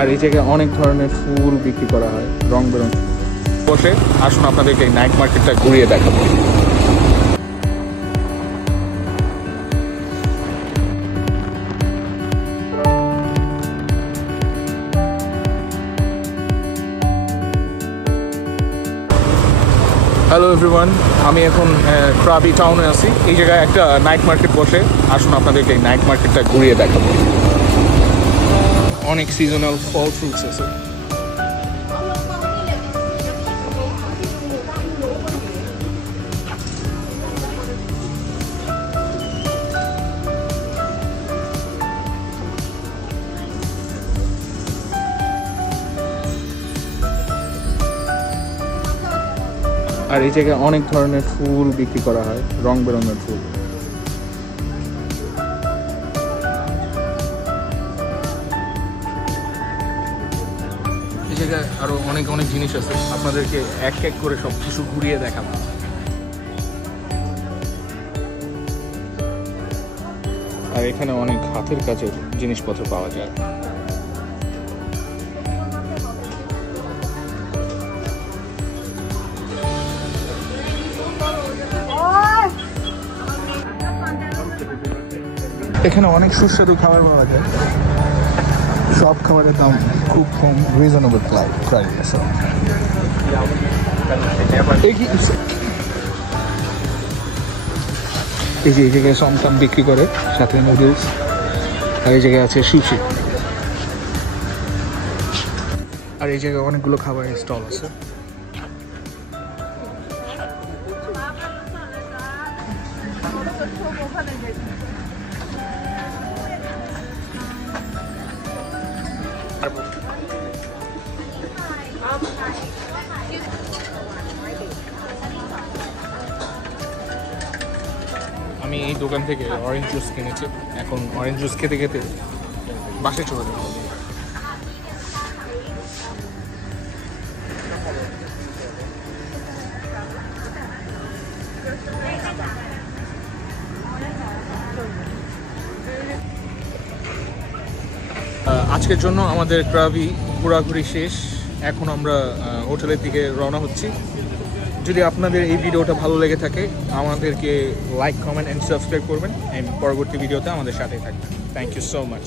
আর এই জায়গায় অনেক ধরনের ফুল বিক্রি করা হয়, রং বেরং। বসে আসুন আপনাদেরকে এই নাইট মার্কেটটা ঘুরিয়ে দেখাবো। হ্যালো এভরিওয়ান, আমি এখন ক্রাবি টাউনে আছি। এই জায়গায় একটা নাইট মার্কেট বসে, আসুন আপনাদেরকে এই নাইট মার্কেটটা ঘুরিয়ে দেখাবো। অনেক সিজনাল ফল ফ্রুটস আছে। আর এই জায়গায় অনেক ধরনের ফুল বিক্রি করা হয়, রং বেরঙের ফুল। এই জায়গায় আরো অনেক অনেক জিনিস আছে, আপনাদেরকে এক এক করে সব কিছু ঘুরিয়ে দেখাবো। আর এখানে অনেক হাতের কাজের জিনিসপত্র পাওয়া যায়। এখানে অনেক সুস্বাদু খাবার পাওয়া যায়, সব খাবারের দাম খুব কম, রিজনেবল প্রাইস। এই জায়গায় সমসাম বিক্রি করে, সাথে নুডলস। আর এই জায়গায় আছে সুশি। আর এই জায়গায় অনেকগুলো খাবারের স্টল আছে। আমি এই দোকান থেকে অরেঞ্জ জুস কিনেছি, এখন অরেঞ্জ জুস খেতে খেতে বাসায় চলে যাব। আজকের জন্য আমাদের ক্রাবি ঘোরাঘুরি শেষ, এখন আমরা হোটেলের দিকে রওনা হচ্ছি। যদি আপনাদের এই ভিডিওটা ভালো লেগে থাকে, আমাদেরকে লাইক, কমেন্ট অ্যান্ড সাবস্ক্রাইব করবেন, এন্ড পরবর্তী ভিডিওতে আমাদের সাথেই থাকবেন। Thank you so much.